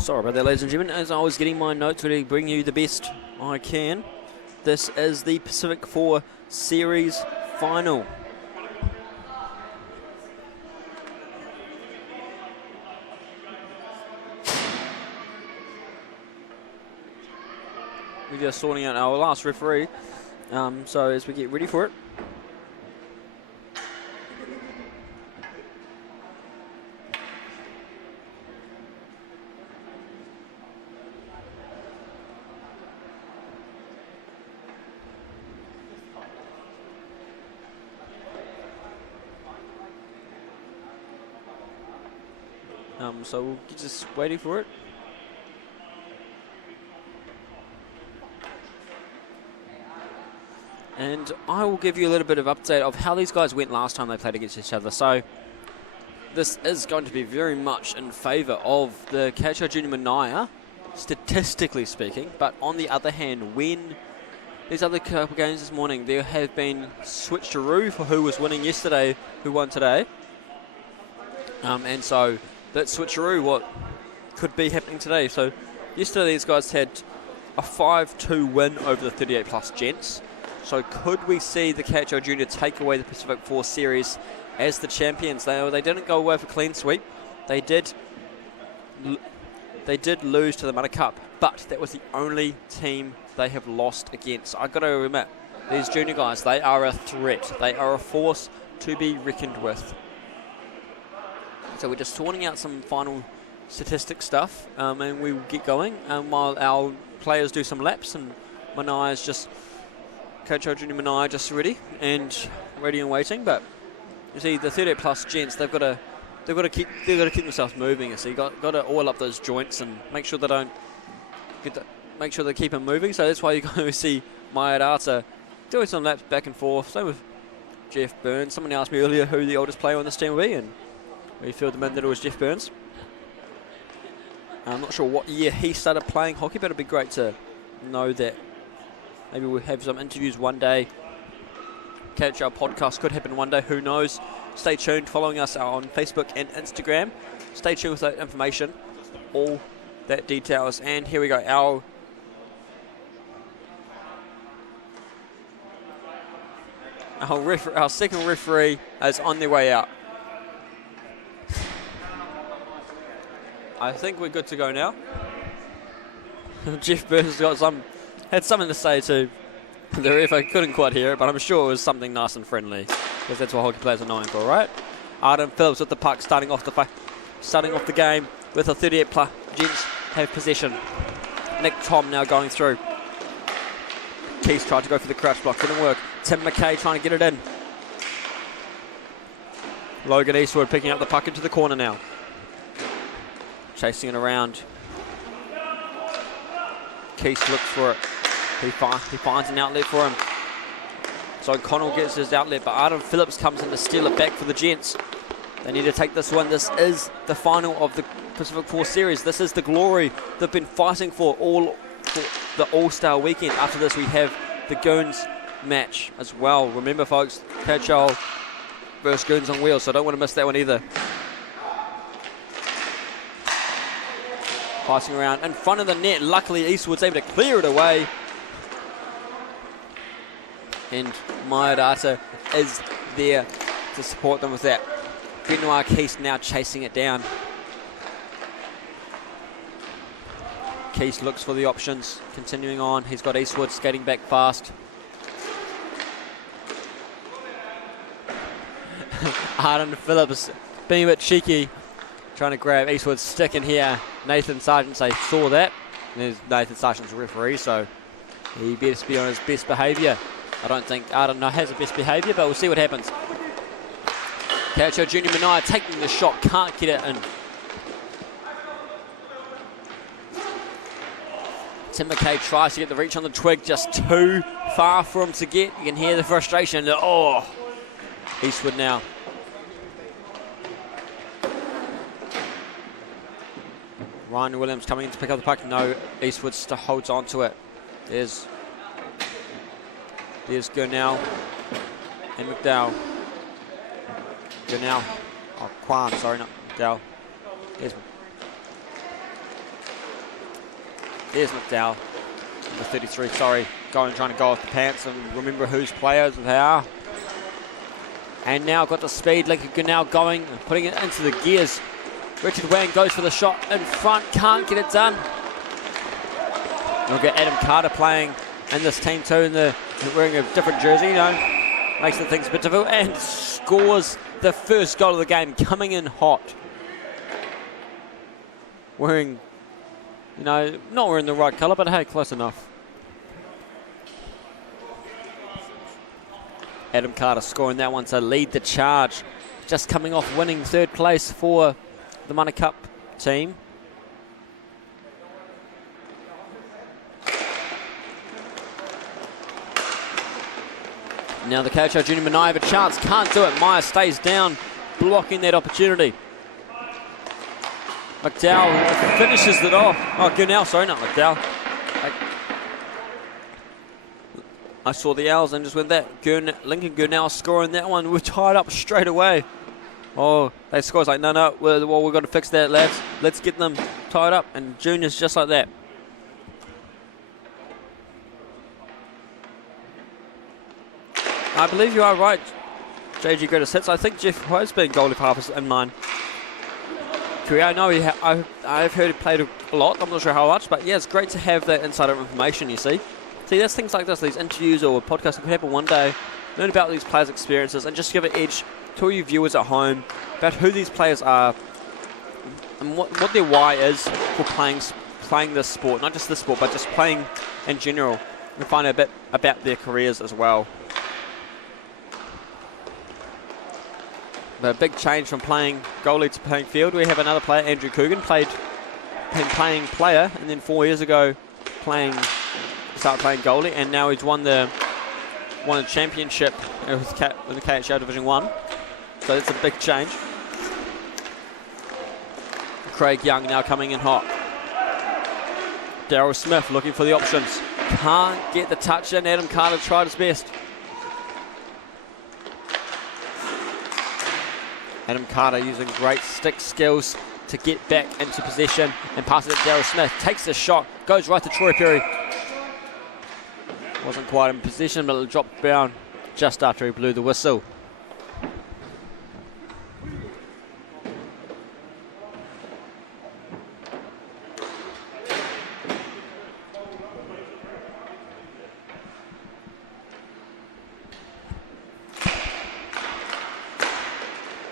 Sorry about that, ladies and gentlemen. As I was getting my notes ready to bring you the best I can, this is the Pacific 4 Series Final. We're just sorting out our last referee, so as we get ready for it. So we'll just waiting for it. And I will give you a little bit of update of how these guys went last time they played against each other. So this is going to be very much in favour of the KIHL Junior Manaia, statistically speaking. But on the other hand, when these other couple games this morning, there have been switcheroo for who was winning yesterday, who won today. And so that switcheroo, what could be happening today. So yesterday these guys had a 5-2 win over the 38 plus gents. So could we see the KIHL Junior take away the Pacific 4 Series as the champions? They didn't go away for clean sweep. They did lose to the Manaia Cup, but that was the only team they have lost against. I've got to admit, these junior guys, they are a threat. They are a force to be reckoned with. So we're just sorting out some final statistic stuff, and we will get going while our players do some laps, and Manaia's just KIHL Junior Manaia just ready and waiting. But you see, the 38 plus gents, they've got to keep themselves moving. So you got to oil up those joints and make sure they keep them moving. So that's why you're going to see Maiarata doing some laps back and forth. Same with Jeff Burns. Someone asked me earlier who the oldest player on this team will be, and we filled them in that it was Jeff Burns. I'm not sure what year he started playing hockey, but it'd be great to know that. Maybe we'll have some interviews one day. KIHL podcast could happen one day, who knows. Stay tuned, following us on Facebook and Instagram. Stay tuned with that information, all that details. And here we go, our second referee is on their way out. I think we're good to go now. Jeff Burns had something to say to the ref. I couldn't quite hear it, but I'm sure it was something nice and friendly, because that's what hockey players are known for, right? Arden Phillips with the puck, starting off the game with a 38 plus. Gents have possession. Nick Tom now going through. Keith tried to go for the crouch block, didn't work. Tim McKay trying to get it in. Logan Eastwood picking up the puck into the corner now. Chasing it around. Keith looks for it. He finds an outlet for him. So Connell gets his outlet, but Arden Phillips comes in to steal it back for the gents. They need to take this one. This is the final of the Pacific 4 Series. This is the glory they've been fighting for the All-Star weekend. After this, we have the Goons match as well. Remember, folks, KIHL versus Goons on Wheels, so I don't want to miss that one either. Passing around in front of the net. Luckily, Eastwood's able to clear it away. And Maiorata is there to support them with that. Benoit Keith now chasing it down. Keith looks for the options. Continuing on. He's got Eastwood skating back fast. Arden Phillips being a bit cheeky, trying to grab Eastwood's stick in here. Nathan Sargent saw that. And there's Nathan Sargent's referee, so he better be on his best behaviour. I don't think Arden has the best behaviour, but we'll see what happens. KIHL Junior Manaia taking the shot, can't get it in. Tim McKay tries to get the reach on the twig, just too far for him to get. You can hear the frustration. Oh, Eastwood now. Ryan Williams coming in to pick up the puck. No, Eastwood still holds on to it. There's Gurnell and McDowell. Gurnell. Oh, Kwan, sorry, not McDowell. There's McDowell. Number 33, sorry. Trying to go off the pants and remember whose players they are. And now got the speed. Lincoln Gurnell going and putting it into the gears. Richard Wang goes for the shot in front. Can't get it done. We'll get Adam Carter playing in this team too. Wearing a different jersey, makes the things a bit difficult. And scores the first goal of the game, coming in hot. Wearing, not wearing the right colour, but hey, close enough. Adam Carter scoring that one to lead the charge. Just coming off winning third place for the Manaia Cup team. Now the KIHL Junior Manaia have a chance, can't do it. Meyer stays down, blocking that opportunity. McDowell finishes it off. Oh, Gurnell, sorry, not McDowell. I saw the Owls and just went that. Lincoln Gurnell scoring that one. We're tied up straight away. Oh, they score. It's like, no, we've got to fix that, lads. Let's get them tied up. And Junior's just like that. I believe you are right, JG Greatest Hits. I think Jeff has been goalie for half in mine. I know I've heard he played a lot. I'm not sure how much, but yeah, it's great to have that insider information, you see. See, there's things like this, these interviews or podcasts that could happen one day. Learn about these players' experiences and just give an edge to you viewers at home about who these players are and what their why is for playing this sport. Not just this sport, but just playing in general. And find out a bit about their careers as well. But a big change from playing goalie to playing field. We have another player, Andrew Coogan, been playing player, and then 4 years ago started playing goalie, and now he's won the championship with the KHL Division 1. So that's a big change. Craig Young now coming in hot. Daryl Smith looking for the options. Can't get the touch in. Adam Carter tried his best. Adam Carter using great stick skills to get back into possession and pass it to Daryl Smith. Takes the shot, goes right to Troy Perry. Wasn't quite in position, but it dropped down just after he blew the whistle.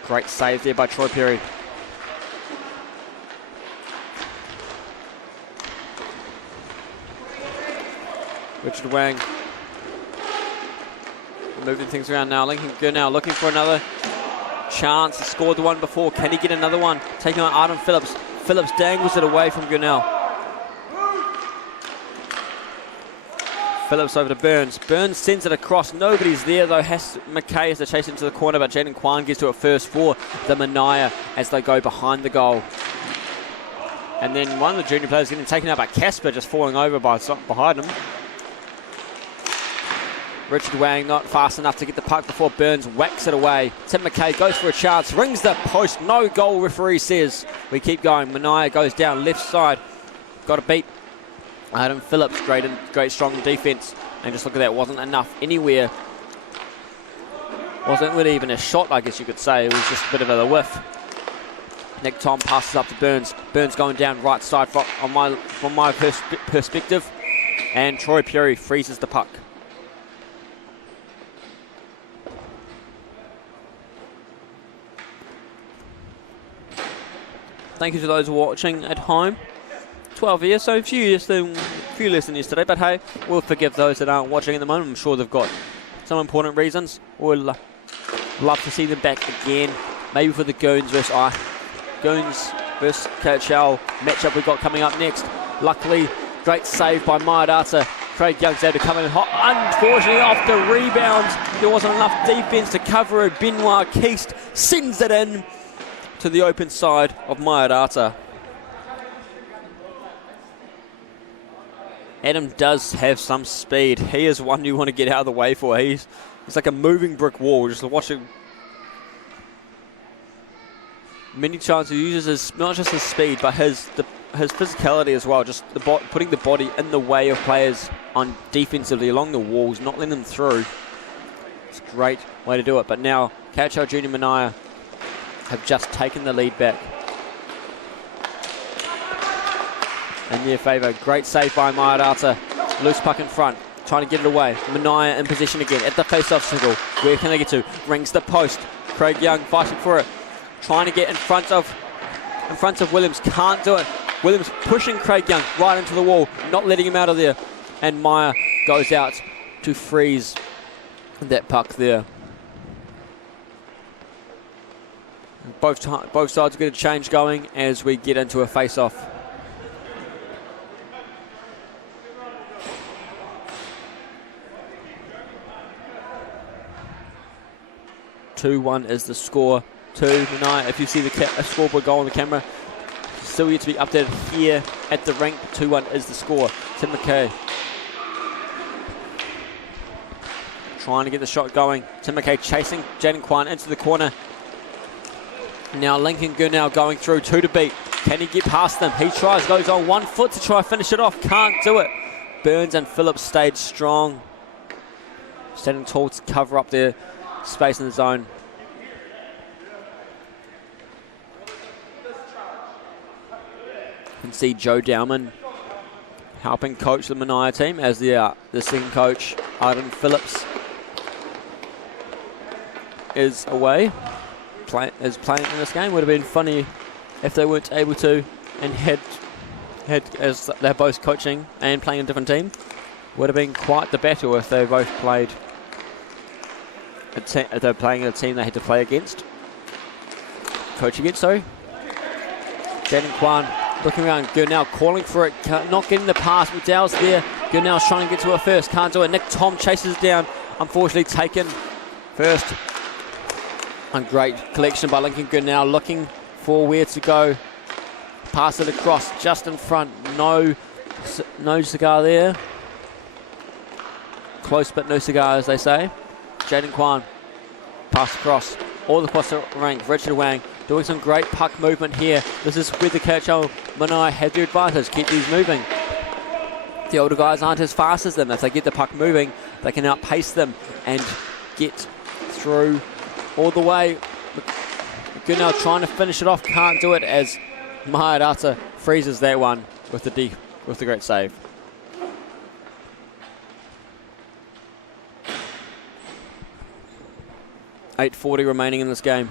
Great save there by Troy Perry. Richard Wang moving things around now. Lincoln Gurnell looking for another chance. He scored the one before. Can he get another one? Taking on Arden Phillips. Phillips dangles it away from Gurnell. Phillips over to Burns. Burns sends it across. Nobody's there though. McKay has to chase into the corner, but Jaden Kwan gets to it first for the Manaia as they go behind the goal. And then one of the junior players getting taken out by Casper, just falling over behind him. Richard Wang not fast enough to get the puck before Burns whacks it away. Tim McKay goes for a chance, rings the post, no goal, referee says. We keep going. Manaia goes down left side got to beat Adam Phillips. Great strong defense. And just look at that, wasn't enough anywhere. Wasn't really even a shot, I guess you could say. It was just a bit of a whiff. Nick Tom passes up to Burns. Burns going down right side from my perspective. And Troy Perry freezes the puck. Thank you to those watching at home. 12 years, so a few less than yesterday, but hey, we'll forgive those that aren't watching at the moment. I'm sure they've got some important reasons. We'll love to see them back again, maybe for the Goons versus KHL matchup we've got coming up next. Luckily, great save by Maiarata. Craig Young's able to come in hot. Unfortunately, off the rebound, there wasn't enough defense to cover it. Benoit Keast sends it in to the open side of Maiarata. Adam does have some speed. He is one you want to get out of the way for. He's like a moving brick wall. Just watch him. Many times he uses not just his speed, but his physicality as well. Just putting the body in the way of players on defensively along the walls, not letting them through. It's a great way to do it. But now KHL Junior Manaia have just taken the lead back in their favour. Great save by Maiarata. Loose puck in front, trying to get it away. Manaia in position again at the face-off circle. Where can they get to? Rings the post. Craig Young fighting for it, trying to get in front of Williams. Can't do it. Williams pushing Craig Young right into the wall, not letting him out of there. And Meyer goes out to freeze that puck there. Both sides get a change going as we get into a face-off. (2-1) is the score to Manaia. If you see the scoreboard go on the camera, still yet to be updated here at the rink. 2-1 is the score. Tim McKay trying to get the shot going. Tim McKay chasing Jaden Kwan into the corner. Now Lincoln Gurnell going through, 2 to beat. Can he get past them? He tries, goes on 1 foot to try finish it off. Can't do it. Burns and Phillips stayed strong, standing tall to cover up their space in the zone. You can see Joe Dowman helping coach the Manaia team as the second coach, Arden Phillips, is away. Is playing in this game. Would have been funny if they weren't able to and had as they're both coaching and playing a different team. Would have been quite the battle if they both played. If they're playing a team they had to play against. Coach against, sorry. Jaden Kwan looking around. Gurnell calling for it. Not getting the pass. McDowell's there. Gurnell's trying to get to it first. Can't do it. Nick Tom chases it down. Unfortunately taken first. A great collection by Lincoln Gurnell, looking for where to go. Pass it across just in front. No cigar there. Close but no cigar, as they say. Jaden Kwan, pass across, all across the rank. Richard Wang doing some great puck movement here. This is where the KHL Manaia have the advantage. Keep these moving. The older guys aren't as fast as them. If they get the puck moving, they can outpace them and get through all the way. Gurnell trying to finish it off, can't do it as Maiarata freezes that one with the great save. .8:40 remaining in this game.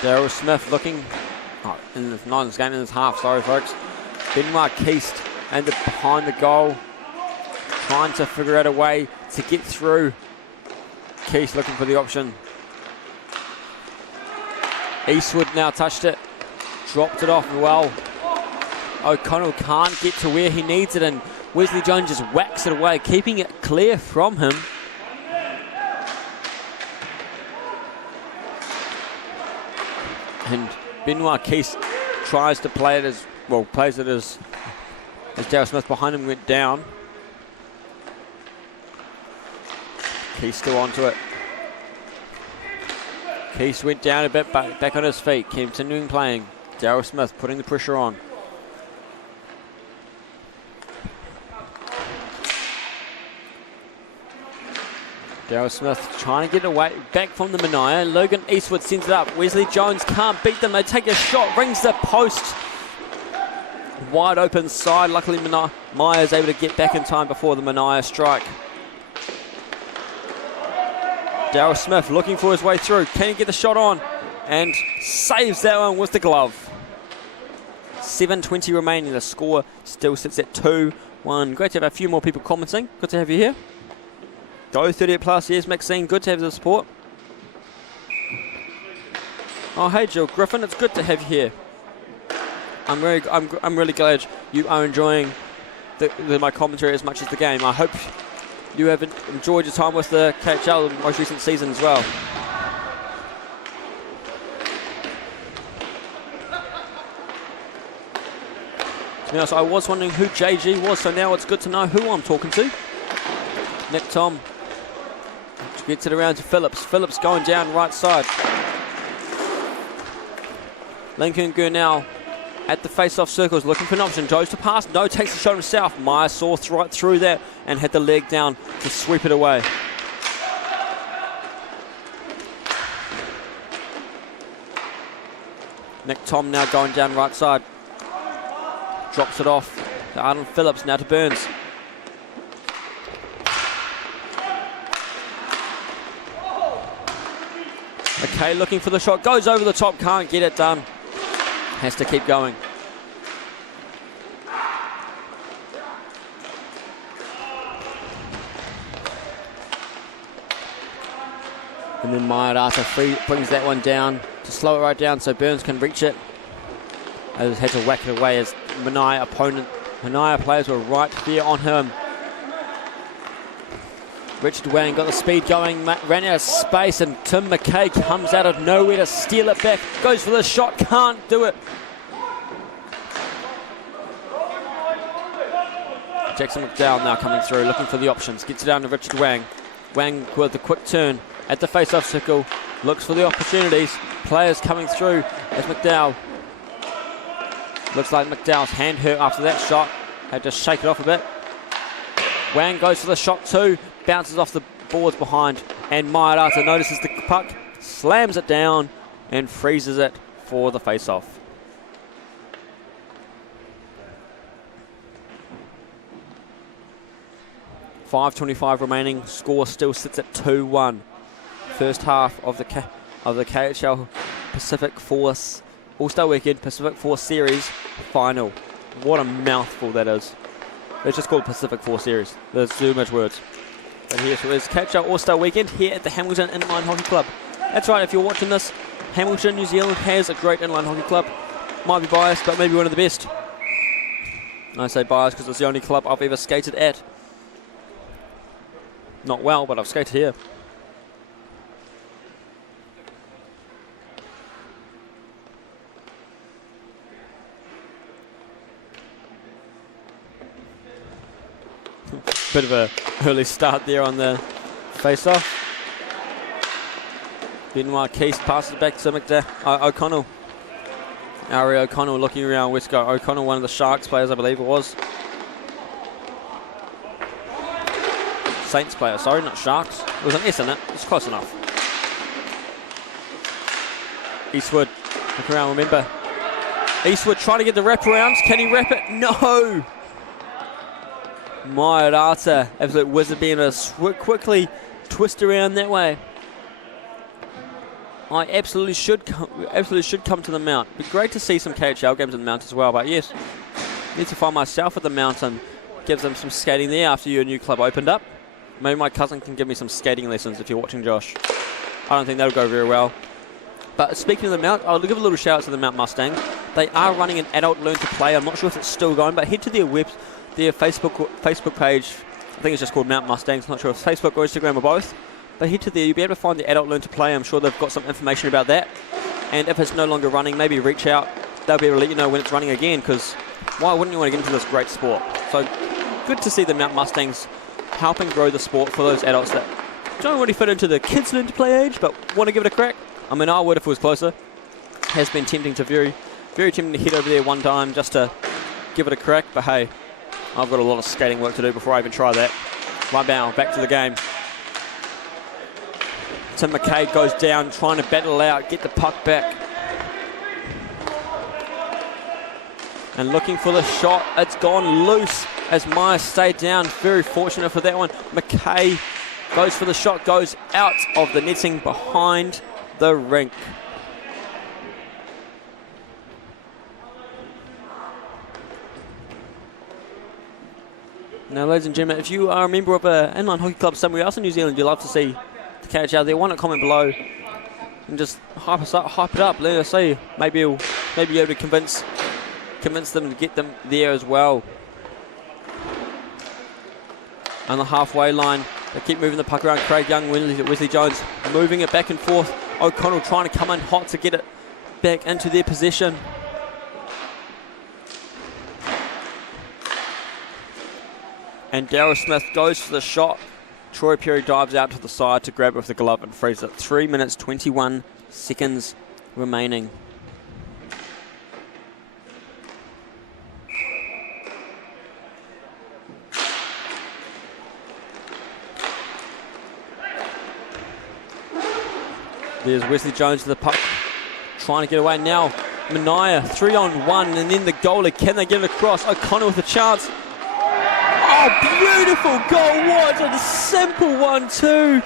Daryl Smith looking, not in this game, in this half, sorry folks. Benoit Keast and behind the goal, trying to figure out a way to get through. Keast looking for the option. Eastwood now touched it, dropped it off well. O'Connell can't get to where he needs it, and Wesley Jones just whacks it away, keeping it clear from him. And Benoit Keast tries to play it as, well, plays it as As Darryl Smith behind him went down. Keith still onto it. Keith went down a bit, but back on his feet, continuing playing. Darryl Smith putting the pressure on. Darryl Smith trying to get away, back from the Manaia. Logan Eastwood sends it up. Wesley Jones can't beat them. They take a shot, rings the post. Wide open side. Luckily, Manaia is able to get back in time before the Manaia strike. Darryl Smith looking for his way through. Can he get the shot on? And saves that one with the glove. 7:20 remaining. The score still sits at 2-1. Great to have a few more people commenting. Good to have you here. Go 38 plus. Yes, Maxine. Good to have the support. Oh, hey, Jill Griffin. It's good to have you here. I'm really glad you are enjoying my commentary as much as the game. I hope you have enjoyed your time with the KHL most recent season as well. To be honest, I was wondering who JG was, so now it's good to know who I'm talking to. Nick Tom gets it around to Phillips. Phillips going down right side. Lincoln Gurnell at the face-off circles, looking for an option. Goes to pass. No, takes the shot himself. Meyer saw right through that and had the leg down to sweep it away. Nick Tom now going down right side. Drops it off to Arden Phillips, now to Burns. Okay, looking for the shot. Goes over the top, can't get it done. Has to keep going. And then Mayarata brings that one down to slow it right down so Burns can reach it. Has had to whack it away as Manaia players were right there on him. Richard Wang got the speed going, ran out of space, and Tim McKay comes out of nowhere to steal it back. Goes for the shot, can't do it. Jackson McDowell now coming through, looking for the options. Gets it down to Richard Wang. Wang with the quick turn at the face-off circle. Looks for the opportunities. Players coming through as McDowell. Looks like McDowell's hand hurt after that shot. Had to shake it off a bit. Wang goes for the shot too. Bounces off the boards behind. And Mayarata notices the puck. Slams it down and freezes it for the face-off. .5:25 remaining. Score still sits at 2-1. First half of the KHL Pacific Force All-Star Weekend Pacific Force Series final. What a mouthful that is. It's just called Pacific Force Series. There's too much words. But here it is, KHL All-Star Weekend here at the Hamilton Inline Hockey Club. That's right, if you're watching this, Hamilton, New Zealand has a great inline hockey club. Might be biased, but maybe one of the best. I say biased because it's the only club I've ever skated at. Not well, but I've skated here. Bit of a early start there on the face-off. Benoit Keith passes it back to O'Connell. Ari O'Connell looking around Westco. O'Connell, one of the Sharks players, I believe it was. Saints player, sorry, not Sharks. It was an S in it. It's close enough. Eastwood, look around, remember. Eastwood trying to get the wraparounds. Can he wrap it? No! Mayarata, absolute wizard, being able to quickly twist around that way. I absolutely should come to the Mount. It'd be great to see some KHL games in the Mount as well, but yes, need to find myself at the Mount and give them some skating there after your new club opened up. Maybe my cousin can give me some skating lessons if you're watching, Josh. I don't think that'll go very well. But speaking of the Mount, I'll give a little shout out to the Mount Mustangs. They are running an adult learn to play. I'm not sure if it's still going, but head to their Facebook page. I think it's just called Mount Mustangs. I'm not sure if it's Facebook or Instagram or both. But head to there, you'll be able to find the adult learn to play. I'm sure they've got some information about that. And if it's no longer running, maybe reach out. They'll be able to let you know when it's running again, because why wouldn't you want to get into this great sport? So good to see the Mount Mustangs helping grow the sport for those adults that don't really fit into the kids learn to play age, but want to give it a crack. I mean, I would if it was closer. Has been tempting to very tempting to head over there one time just to give it a crack, but hey, I've got a lot of skating work to do before I even try that. Right now, back to the game. Tim McKay goes down, trying to battle out, get the puck back. And looking for the shot. It's gone loose as Maya stayed down. Very fortunate for that one. McKay goes for the shot, goes out of the netting behind the rink. Now, ladies and gentlemen, if you are a member of an inline hockey club somewhere else in New Zealand, you'd love to see the KHL there, why not comment below and just hype it up. Let us see. Maybe you'll be able to convince them to get them there as well. On the halfway line, they keep moving the puck around. Craig Young, Wesley Jones moving it back and forth. O'Connell trying to come in hot to get it back into their possession. And Darryl Smith goes for the shot. Troy Perry dives out to the side to grab it with the glove and frees it. 3 minutes, 21 seconds remaining. There's Wesley Jones to the puck, trying to get away now. Manaia, 3-on-1, and then the goalie. Can they get it across? O'Connell with a chance. Oh, beautiful goal. What a simple one too.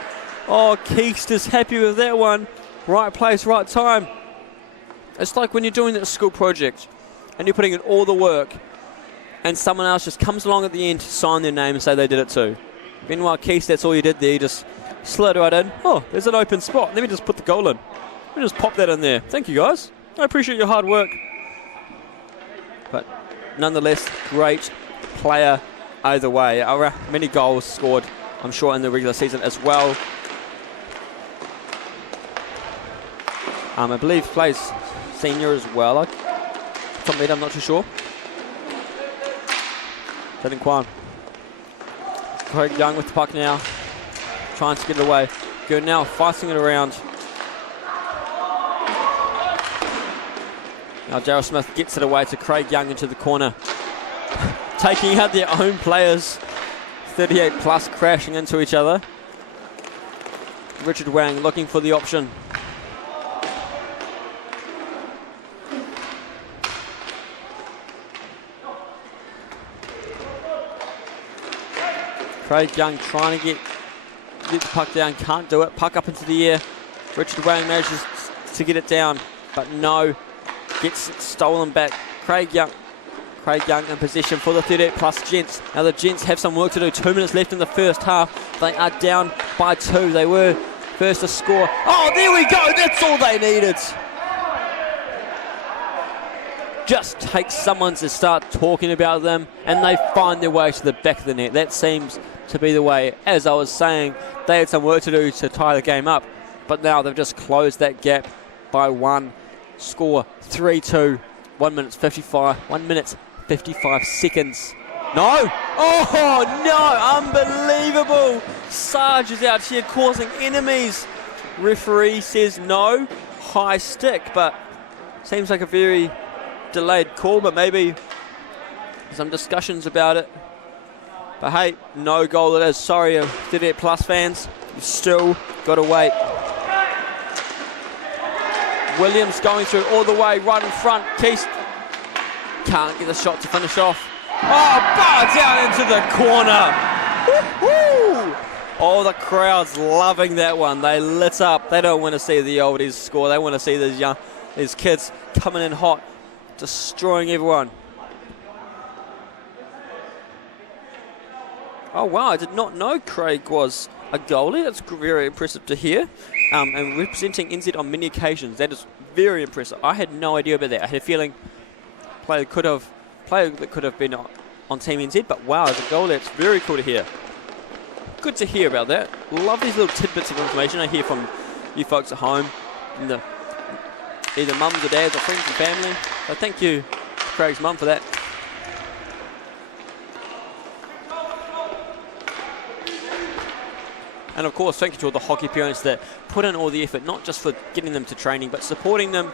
Oh, Keekster's happy with that one. Right place, right time. It's like when you're doing that school project and you're putting in all the work and someone else just comes along at the end to sign their name and say they did it too. Meanwhile, Keekster, that's all you did there. You just slid right in. Oh, there's an open spot. Let me just put the goal in. Let me just pop that in there. Thank you, guys. I appreciate your hard work. But nonetheless, great player either way. Many goals scored, I'm sure, in the regular season as well. I believe plays senior as well. I'm not too sure. Didn't quite. Craig Young with the puck now, trying to get it away. Good now, fighting it around. Now Darryl Smith gets it away to Craig Young into the corner. Taking out their own players. 38 plus crashing into each other. Richard Wang looking for the option. Craig Young trying to get the puck down, can't do it. Puck up into the air. Richard Wang manages to get it down, but no. Gets it stolen back. Craig Young in possession for the 38 plus Gents. Now the Gents have some work to do. 2 minutes left in the first half. They are down by 2. They were first to score. Oh, there we go. That's all they needed. Just takes someone to start talking about them and they find their way to the back of the net. That seems to be the way. As I was saying, they had some work to do to tie the game up, but now they've just closed that gap by 1. Score 3-2. 1 minute 55. 1 minute 55 seconds. No! Oh no! Unbelievable! Sarge is out here causing enemies. Referee says no. High stick, but seems like a very delayed call, but maybe some discussions about it. But hey, no goal it is. Sorry, 38 plus fans. You've still got to wait. Williams going through all the way right in front. Keith can't get the shot to finish off. Oh, bar down into the corner. Woo-hoo! Oh, the crowd's loving that one. They lit up. They don't want to see the oldies score. They want to see these kids coming in hot, destroying everyone. Oh, wow. I did not know Craig was a goalie. That's very impressive to hear. And representing NZ on many occasions. That is very impressive. I had no idea about that. I had a feeling player that could have been on Team NZ, but wow, as a goalie, that's very cool to hear. Good to hear about that. Love these little tidbits of information I hear from you folks at home, and either mums or dads or friends and family. So thank you, Craig's mum, for that. And of course, thank you to all the hockey parents that put in all the effort, not just for getting them to training, but supporting them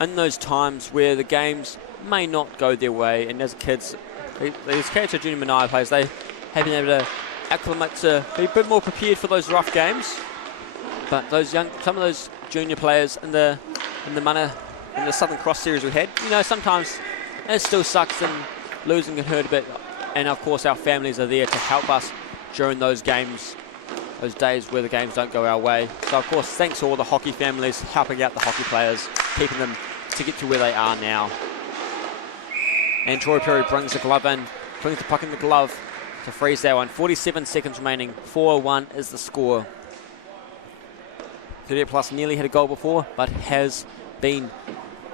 in those times where the games may not go their way. And as kids, these KHL Junior Manaia players, they have been able to acclimate to be a bit more prepared for those rough games. But those some of those junior players in the Southern Cross series we had, sometimes it still sucks and losing can hurt a bit. And of course, our families are there to help us during those games, those days where the games don't go our way. So of course, thanks to all the hockey families helping out the hockey players, keeping them to get to where they are now. And Troy Perry brings the glove in, brings the puck in the glove to freeze that one. 47 seconds remaining. 4-1 is the score. 38 Plus nearly had a goal before, but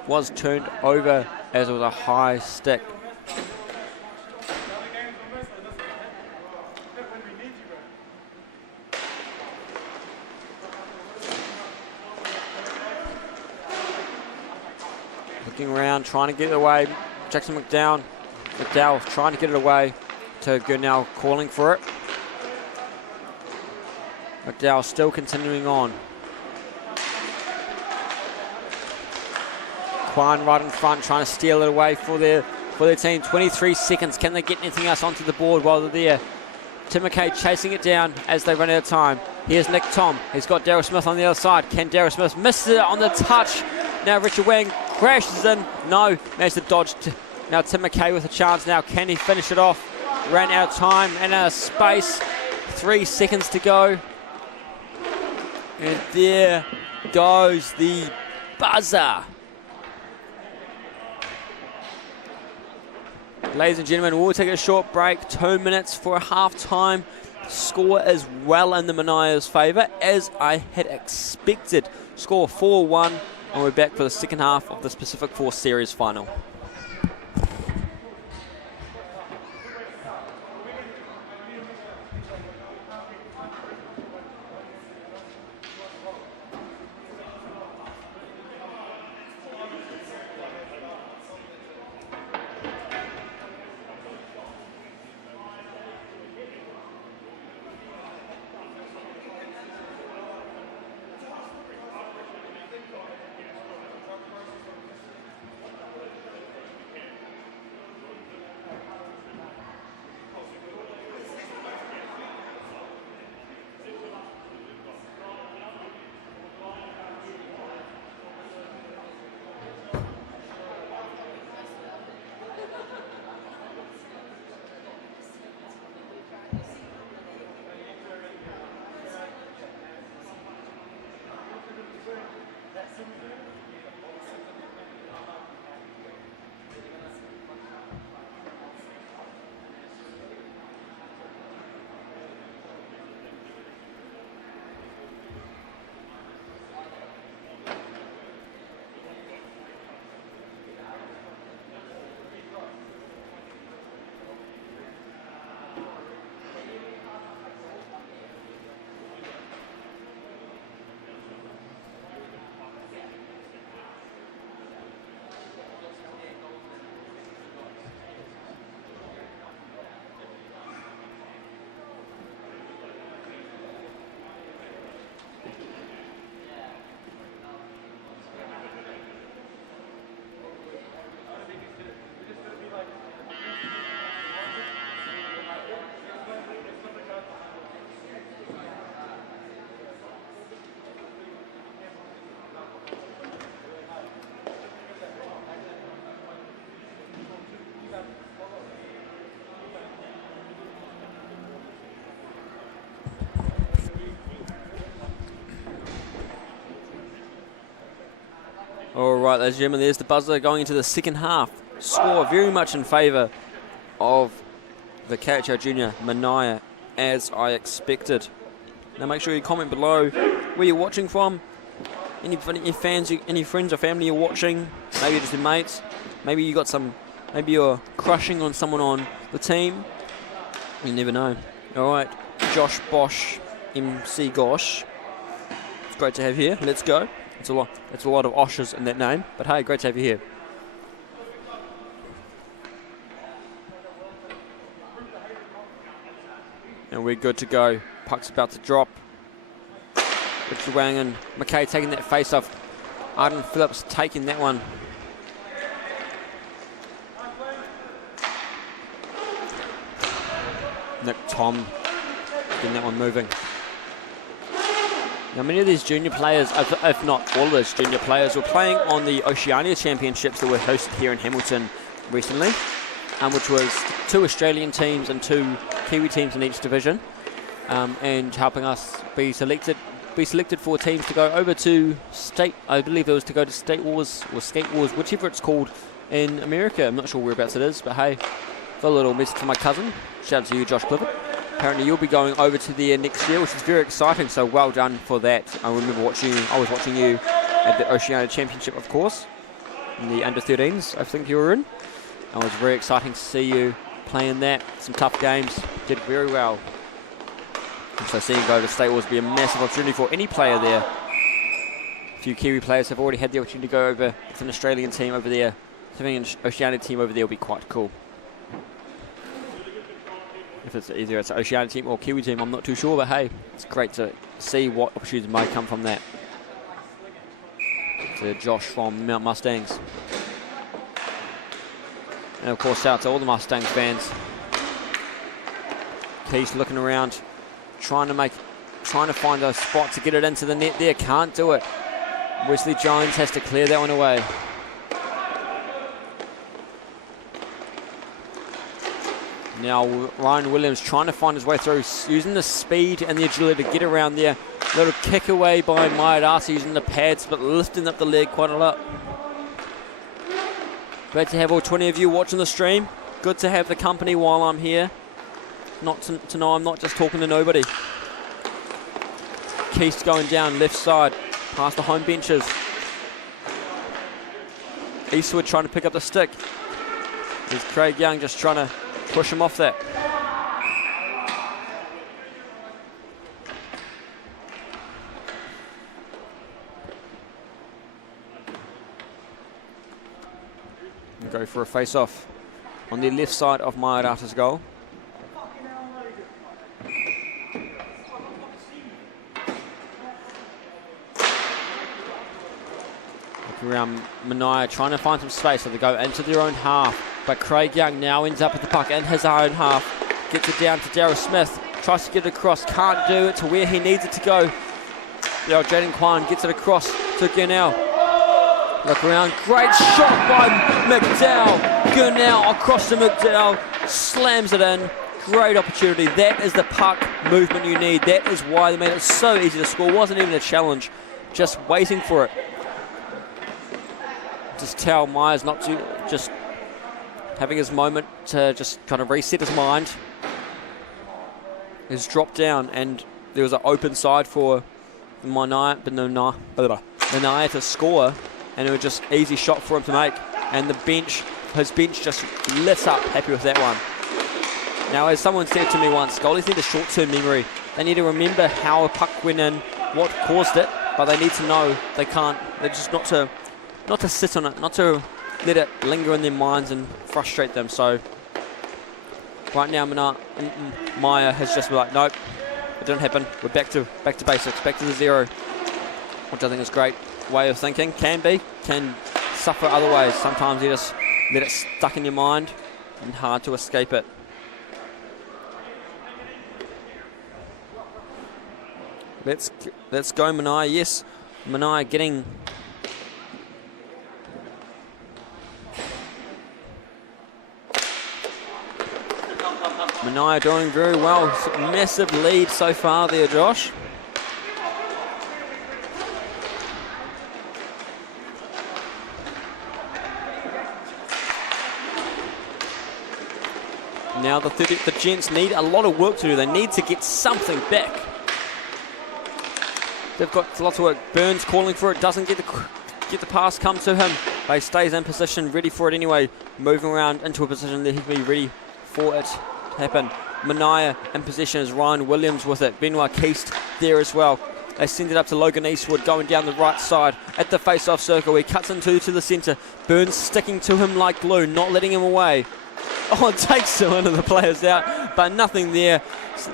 was turned over as it was a high stick. Looking around, trying to get it away. Jackson McDowell trying to get it away to Gurnell, calling for it. McDowell still continuing on. Kwan right in front, trying to steal it away for their team. 23 seconds. Can they get anything else onto the board while they're there? Tim McKay chasing it down as they run out of time. Here's Nick Tom. He's got Daryl Smith on the other side. Can Daryl Smith miss it on the touch? Now Richard Wang crashes in. No, managed to dodge. Now Tim McKay with a chance now. Can he finish it off? Ran out of time and out of space. 3 seconds to go. And there goes the buzzer. Ladies and gentlemen, we'll take a short break. 2 minutes for a half-time. Score is well in the Manaia's favour, as I had expected. Score 4-1, and we're back for the second half of this Pacific Force Series final. All right, ladies and gentlemen, there's the buzzer going into the second half. Score very much in favour of the KHL Junior Manaia, as I expected. Now make sure you comment below where you're watching from. Any fans, any friends or family you're watching, maybe just your mates, maybe you got some, maybe you're crushing on someone on the team. You never know. All right, Josh Bosch, MC Gosh. It's great to have you here. Let's go. It's a lot of Oshes in that name, but hey, great to have you here. And we're good to go. Puck's about to drop. Richard Wang and McKay taking that face off. Arden Phillips taking that one. Nick Tom getting that one moving. Now many of these junior players, if not all of those junior players, were playing on the Oceania Championships that were hosted here in Hamilton recently, which was 2 Australian teams and 2 Kiwi teams in each division, and helping us be selected for teams to go over to state, I believe it was to go to State Wars or Skate Wars, whichever it's called in America. I'm not sure whereabouts it is, but hey, got a little message from my cousin. Shout out to you, Josh Clifford. Apparently you'll be going over to the next year, which is very exciting, so well done for that. I remember I was watching you at the Oceania Championship, of course, in the under-13s, I think you were in. It was very exciting to see you playing that. Some tough games, did very well. And so seeing you go to State Wars will be a massive opportunity for any player there. A few Kiwi players have already had the opportunity to go over with an Australian team over there. Having an Oceania team over there will be quite cool. If it's either an Oceania team or Kiwi team, I'm not too sure, but hey, it's great to see what opportunities may come from that. To Josh from Mount Mustangs. And of course, shout out to all the Mustangs fans. Keith's looking around, trying to find those spots to get it into the net there. Can't do it. Wesley Jones has to clear that one away. Now Ryan Williams trying to find his way through, using the speed and the agility to get around there. Little kick away by Maiarata using the pads, but lifting up the leg quite a lot. Great to have all 20 of you watching the stream. Good to have the company while I'm here. Not to know I'm not just talking to nobody. Keith's going down left side, past the home benches. Eastwood trying to pick up the stick. There's Craig Young just trying to push him off that. And go for a face-off on the left side of Maiarata's goal. Around Manaia trying to find some space, so they go into their own half, but Craig Young now ends up with the puck in his own half, gets it down to Darryl Smith, tries to get it across, can't do it to where he needs it to go. Jaden Kwan gets it across to Gurnell. Look around, great shot by McDowell. Gurnell across to McDowell, slams it in. Great opportunity. That is the puck movement you need. That is why they made it so easy to score. Wasn't even a challenge, just waiting for it. Just tell Myers not to, just having his moment to just kind of reset his mind. He's dropped down and there was an open side for Manaia to score, and it was just easy shot for him to make. And his bench just lit up, happy with that one. Now, as someone said to me once, goalies need a short-term memory. They need to remember how a puck went in, what caused it, but they need to know they can't, they're just not to sit on it, not to let it linger in their minds and frustrate them. So right now Maya has just been like, nope, it didn't happen. We're back to basics, back to the zero, which I think is a great way of thinking. Can suffer other ways. Sometimes you just let it stuck in your mind and hard to escape it. Let's go Manaia. Yes, Manaia getting Manaia doing very well. Massive lead so far there, Josh. Now the gents need a lot of work to do. They need to get something back. They've got lots of work. Burns calling for it, doesn't get the pass come to him, but he stays in position, ready for it anyway. Moving around into a position that he can be ready for it to happen. Manaia in possession is Ryan Williams with it. Benoit Keast there as well. They send it up to Logan Eastwood going down the right side at the face-off circle. He cuts into the centre. Burns sticking to him like glue, not letting him away. Oh, it takes one of the players out, but nothing there.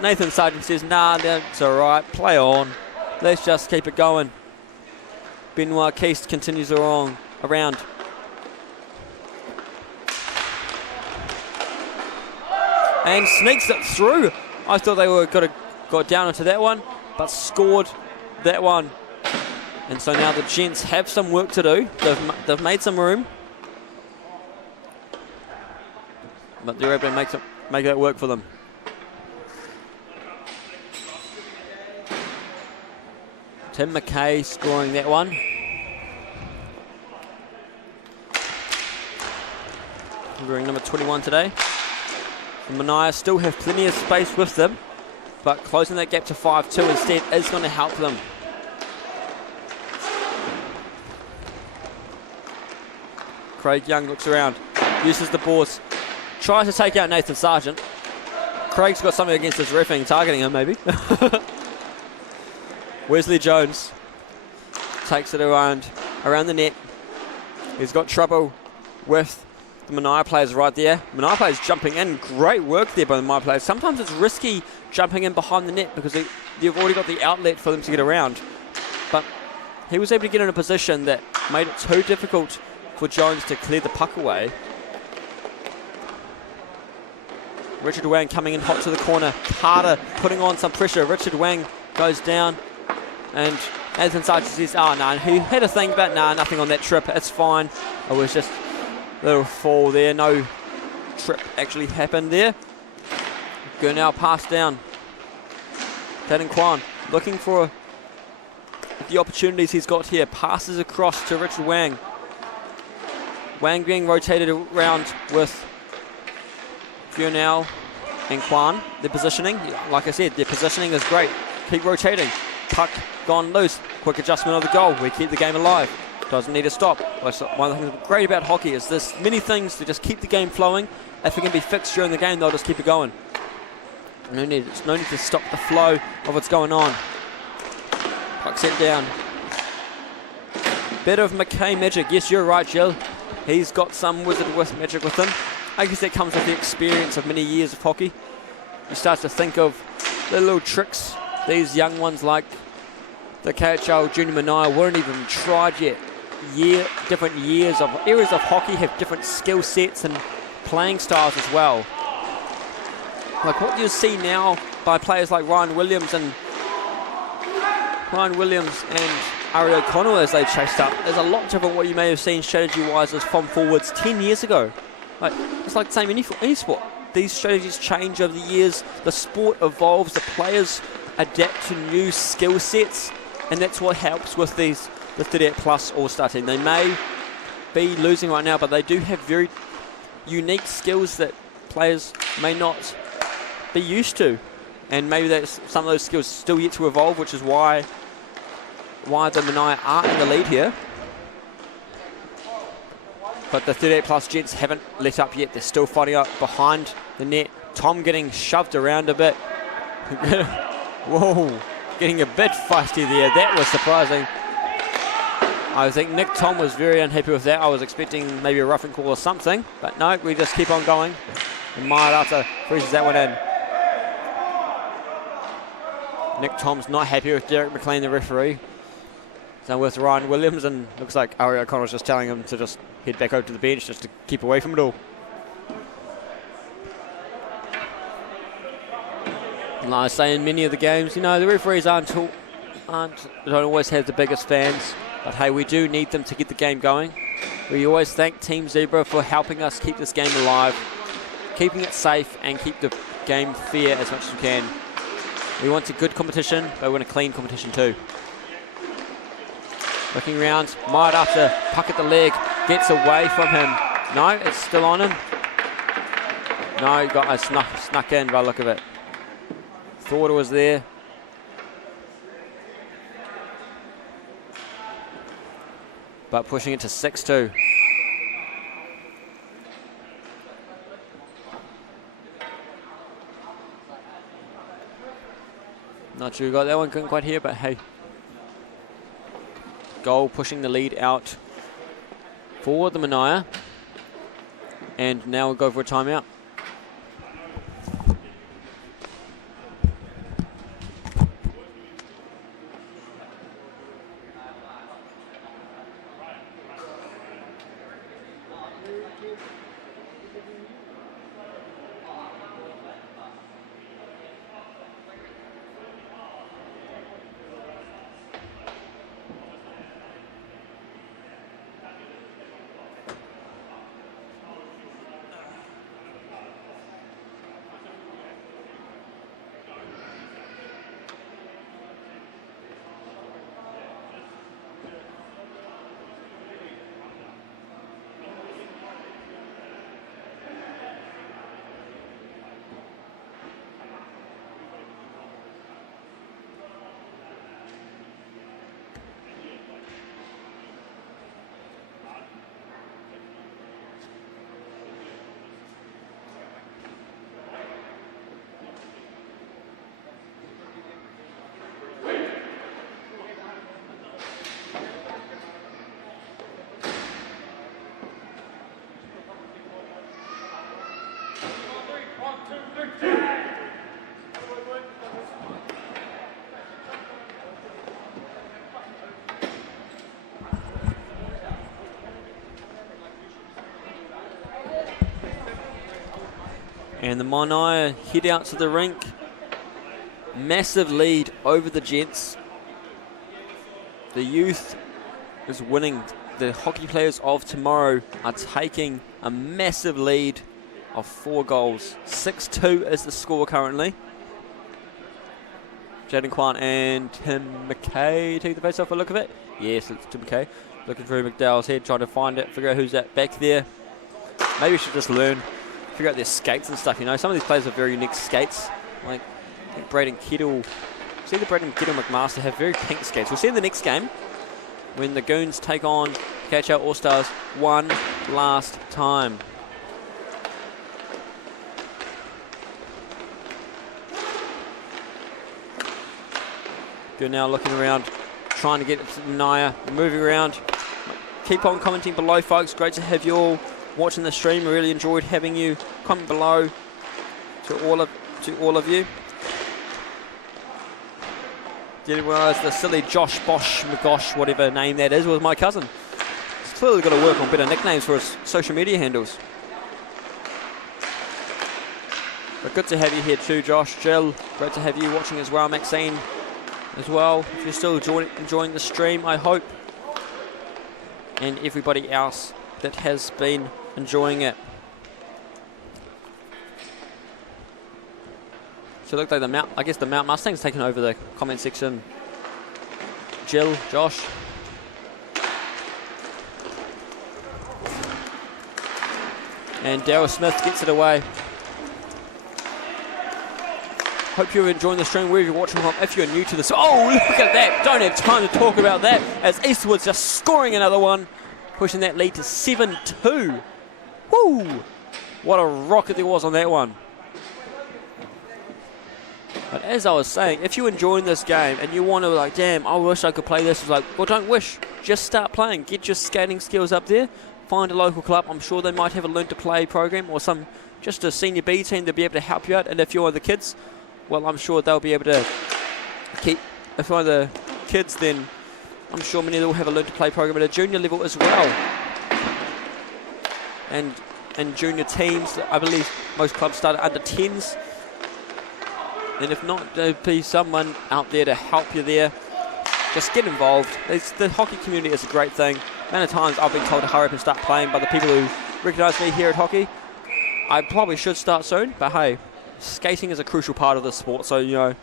Nathan Sargent says, nah, it's all right, play on. Let's just keep it going. Benoit Keast continues around. And sneaks it through. I thought they were got down into that one, but scored that one. And so now the Gents have some work to do. They've made some room, but they're able to make that work for them. Tim McKay scoring that one. Wearing number 21 today. And Manaia still have plenty of space with them, but closing that gap to 5-2 instead is going to help them. Craig Young looks around, uses the boards, tries to take out Nathan Sargent. Craig's got something against his refereeing, targeting him maybe. Wesley Jones takes it around the net. He's got trouble with the Manaia players right there. Manaia players jumping in. Great work there by the Manaia players. Sometimes it's risky jumping in behind the net because you've already got the outlet for them to get around. But he was able to get in a position that made it too difficult for Jones to clear the puck away. Richard Wang coming in hot to the corner. Carter putting on some pressure. Richard Wang goes down. And Nathan Sargent says, oh no, he had a thing, but nah, nothing on that trip. It's fine. It was just a little fall there. No trip actually happened there. Gurnell passed down. Taden Kwan looking for the opportunities he's got here. Passes across to Richard Wang. Wang being rotated around with Gurnell and Kwan. Their positioning, like I said, their positioning is great. Keep rotating. Puck gone loose. Quick adjustment of the goal. We keep the game alive. Doesn't need to stop. One of the things great about hockey is there's many things to just keep the game flowing. If it can be fixed during the game, they'll just keep it going. No need to stop the flow of what's going on. Puck set down. Bit of McKay magic. Yes, you're right, Jill. He's got some wizard magic with him. I guess that comes with the experience of many years of hockey. You start to think of the little tricks these young ones like the KHL Junior Manaia weren't even tried yet. Different areas of hockey have different skill sets and playing styles as well. Like what you see now by players like Ryan Williams and Ari O'Connell as they chased up is a lot different what you may have seen strategy-wise as from forwards 10 years ago. Like it's like the same in any sport. These strategies change over the years. The sport evolves. The players adapt to new skill sets, and that's what helps with the 38 plus All-Star team. They may be losing right now, but they do have very unique skills that players may not be used to, and maybe that's some of those skills still yet to evolve, which is why the Manaia are in the lead here. But the 38 plus Gents haven't let up yet. They're still fighting up behind the net. Tom getting shoved around a bit. Whoa, getting a bit feisty there. That was surprising. I think Nick Tom was very unhappy with that. I was expecting maybe a roughing call or something, but no, we just keep on going. And Maiarata freezes that one in. Nick Tom's not happy with Derek McLean, the referee. So with Ryan Williams, and looks like Ari O'Connell's just telling him to just head back over to the bench just to keep away from it all. And like I say, in many of the games, you know, the referees don't always have the biggest fans, but hey, we do need them to get the game going. We always thank Team Zebra for helping us keep this game alive, keeping it safe, and keep the game fair as much as we can. We want a good competition, but we want a clean competition too. Looking around, might after puck at the leg, gets away from him. No, it's still on him. No, he got snuck in by the look of it. Thought it was there. But pushing it to 6-2. Not sure who got that one, couldn't quite hear, but hey. Goal pushing the lead out for the Manaia. And now we'll go for a timeout. And the Manaia head out to the rink. Massive lead over the Gents. The youth is winning. The hockey players of tomorrow are taking a massive lead of 4 goals. 6-2 is the score currently. Jaden Kwan and Tim McKay take the face off a look of it. Yes, it's Tim McKay. Looking through McDowell's head, trying to find it, figure out who's that back there. Maybe we should just learn, figure out their skates and stuff, you know. Some of these players have very unique skates. Like Braden Kettle. See the Braden Kettle McMaster have very pink skates. We'll see in the next game when the Goons take on KIHL All-Stars one last time. Good now looking around, trying to get to Manaia, moving around. Keep on commenting below, folks. Great to have you all watching the stream. I really enjoyed having you. Comment below to all of you. Didn't realise the silly Josh Bosch McGosh, whatever name that is, was my cousin. He's clearly got to work on better nicknames for his social media handles. But good to have you here too, Josh. Jill, great to have you watching as well. Maxine as well, if you're still enjoying the stream, I hope. And everybody else that has been enjoying it. So it looks like the Mount Mustang's taken over the comment section. Jill, Josh. And Daryl Smith gets it away. Hope you're enjoying the stream wherever you're watching from. If you're new to this, oh, look at that. Don't have time to talk about that as Eastwood's just scoring another one, pushing that lead to 7-2. Woo! What a rocket there was on that one. But as I was saying, if you're enjoying this game and you want to, like, damn, I wish I could play this, it's like, well, don't wish. Just start playing. Get your skating skills up there. Find a local club. I'm sure they might have a learn to play program or just a senior B team to be able to help you out. And if you're one of the kids, well, I'm sure they'll be able to keep. If one of the kids, then I'm sure many of them will have a learn to play program at a junior level as well. And junior teams, I believe most clubs start at under 10s. And if not, there'll be someone out there to help you there. Just get involved. The hockey community is a great thing. Many times I've been told to hurry up and start playing by the people who recognise me here at hockey. I probably should start soon, but hey, skating is a crucial part of the sport. So, you know,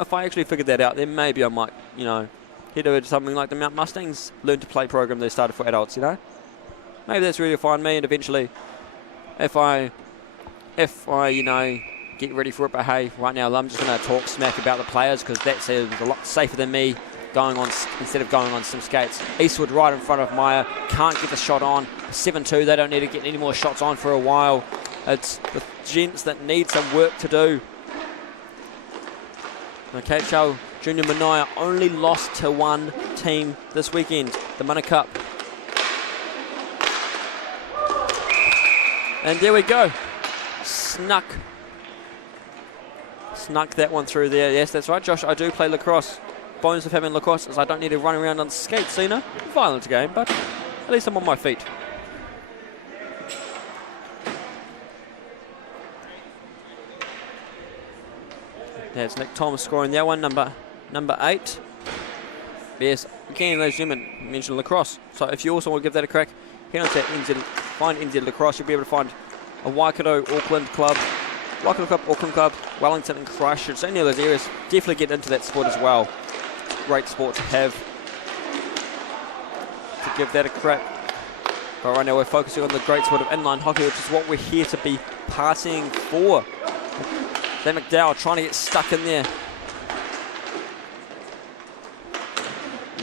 if I actually figured that out, then maybe I might, you know, head over to something like the Mount Mustangs Learn to Play program they started for adults, you know. Maybe that's really fine me, and eventually, if I, you know, get ready for it. But hey, right now I'm just going to talk smack about the players because that seems a lot safer than me instead of going on some skates. Eastwood right in front of Maya, can't get the shot on. 7-2, they don't need to get any more shots on for a while. It's the Gents that need some work to do. The KHL Junior Manaia only lost to one team this weekend, the Mana Cup. And there we go. Snuck that one through there. Yes, that's right, Josh. I do play lacrosse. Bonus of having lacrosse is I don't need to run around on skates, you know. Violent game, but at least I'm on my feet. There's Nick Thomas scoring that one, number 8. Yes, again, ladies and gentlemen, mentioned lacrosse. So if you also want to give that a crack, head on to NZ, find NZ Lacrosse. You'll be able to find a Waikato, Auckland club, Waikato Club, Auckland Club, Wellington and Christchurch. Any of those areas, definitely get into that sport as well. Great sport to have. To give that a crack. But right now we're focusing on the great sport of inline hockey, which is what we're here to be partying for. Then McDowell trying to get stuck in there.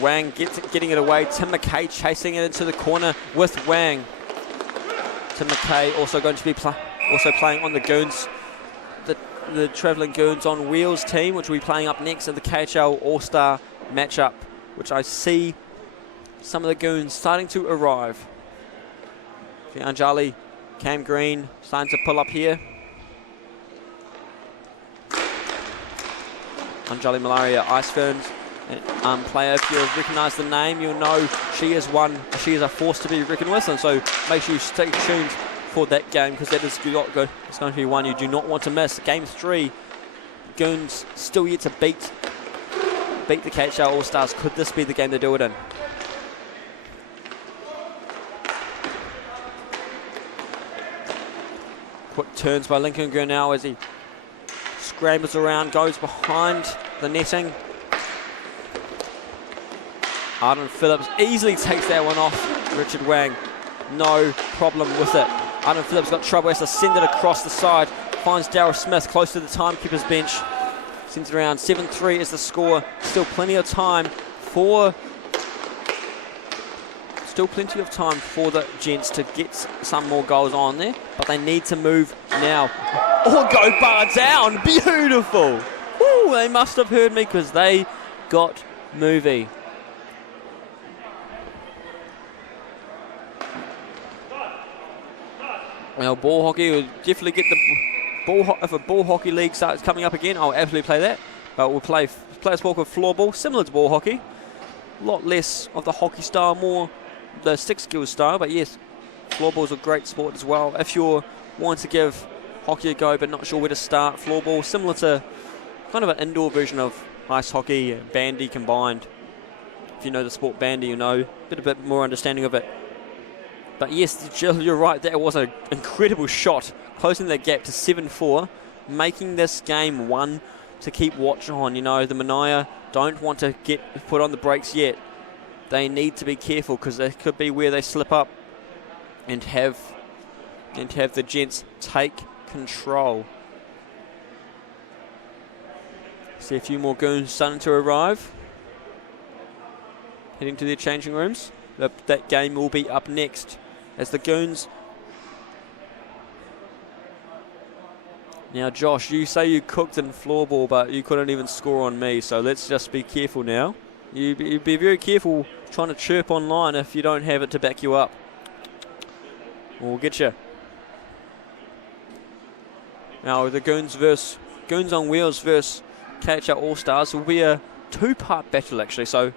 Wang getting it away. Tim McKay chasing it into the corner with Wang. Tim McKay also going to be playing on the Goons. The Travelling Goons on Wheels team, which will be playing up next in the KHL All-Star matchup, which I see some of the Goons starting to arrive. Anjali Cam Green starting to pull up here. Anjali Malaria, Ice Ferns player. If you recognise the name, you'll know she is a force to be reckoned with, and so make sure you stay tuned for that game, because that is good. It's going to be one you do not want to miss. Game 3, Goons still yet to beat the KHL All-Stars. Could this be the game they do it in? Quick turns by Lincoln Gurnell as he scrambles around, goes behind the netting. Arden Phillips easily takes that one off Richard Wang. No problem with it. Arden Phillips got trouble, has to send it across the side. Finds Darryl Smith close to the timekeeper's bench. Sends it around. 7-3 is the score. Still plenty of time for the Gents to get some more goals on there, but they need to move now. Or go bar down. Beautiful. Ooh, they must have heard me, because they got movie. Well, ball hockey will definitely get the ball. If a ball hockey league starts coming up again, I'll absolutely play that. But we'll play a sport called floorball, similar to ball hockey. A lot less of the hockey style, more the stick skills style. But yes, floorball is a great sport as well. If you're wanting to give hockey a go but not sure where to start, floorball, similar to kind of an indoor version of ice hockey, bandy combined. If you know the sport bandy, you know a bit more understanding of it. But yes, Jill, you're right. That was an incredible shot, closing that gap to 7-4, making this game one to keep watch on. You know, the Manaia don't want to get put on the brakes yet. They need to be careful, because that could be where they slip up and have the Gents take control. See a few more Goons starting to arrive, heading to their changing rooms. That game will be up next as the Goons. Now, Josh, you say you cooked in floorball, but you couldn't even score on me, so let's just be careful now. You be very careful trying to chirp online if you don't have it to back you up. We'll get you. Now, the Goons on Wheels versus KHL All-Stars will be a 2-part battle, actually. So,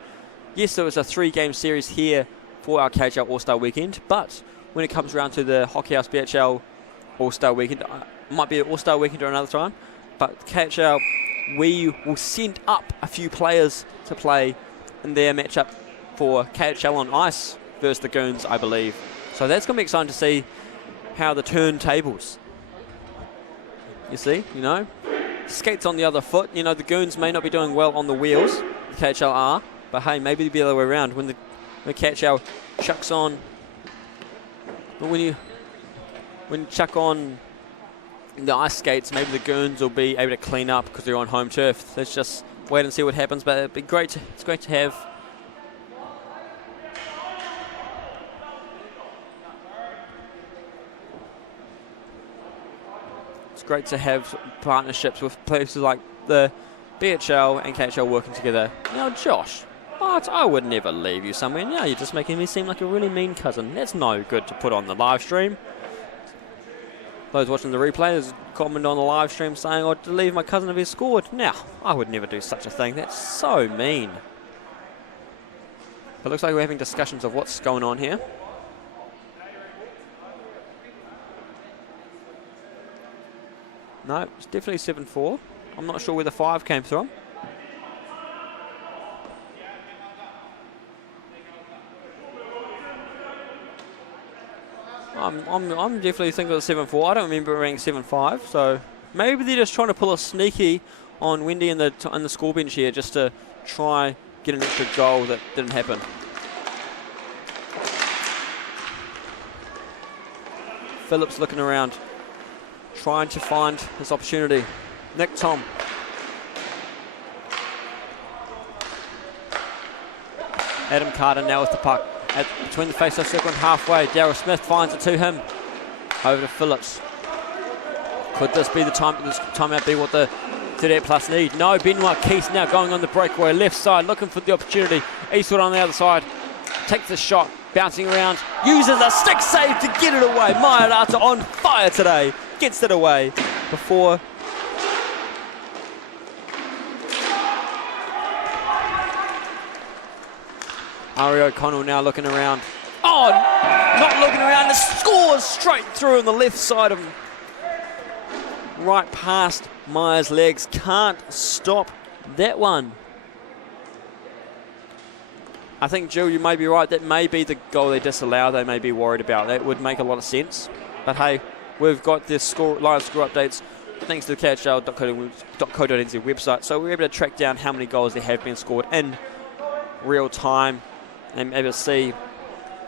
yes, there was a 3-game series here for our KHL All-Star weekend, but when it comes around to the Hockey House BHL All-Star weekend, might be an All-Star weekend or another time, but KHL, we will send up a few players to play in their matchup for KHL on ice versus the Goons, I believe. So that's going to be exciting to see how the turntables. You see, you know, skates on the other foot. You know, the Goons may not be doing well on the wheels, the KHL are, but hey, maybe it'll be the other way around. When KHL chucks on, when you chuck on the ice skates, maybe the Goons will be able to clean up because they're on home turf. Let's just wait and see what happens. But it'd be great. It's great to have. It's great to have partnerships with places like the BHL and KHL working together. Now, Josh. What? I would never leave you somewhere. Now you're just making me seem like a really mean cousin. That's no good to put on the live stream. Those watching the replay, there's a comment on the live stream saying, "Oh, to leave my cousin if he scored." Now, I would never do such a thing. That's so mean. But it looks like we're having discussions of what's going on here. No, it's definitely 7-4. I'm not sure where the 5 came from. I'm definitely thinking of 7-4. I don't remember it being 7-5. So maybe they're just trying to pull a sneaky on Wendy in the score bench here, just to try get an extra goal that didn't happen. Phillips looking around, trying to find his opportunity. Nick Tom. Adam Carter now with the puck. Between the face-off circle and halfway, Darryl Smith finds it to him. Over to Phillips. Could this be the time? This timeout be what the 38 plus need? No, Benoit Keith now going on the breakaway left side, looking for the opportunity. Eastwood on the other side takes the shot. bouncing around, uses a stick save to get it away. Manaia on fire today, gets it away before Ari O'Connell now looking around. Oh, not looking around, the scores straight through on the left side of him. Right past Maia's legs, can't stop that one. I think, Jill, you may be right. That may be the goal they disallow. They may be worried about. That would make a lot of sense. But hey, we've got this live score updates thanks to the KIHL.co.nz website. So we're able to track down how many goals there have been scored in real time and able to see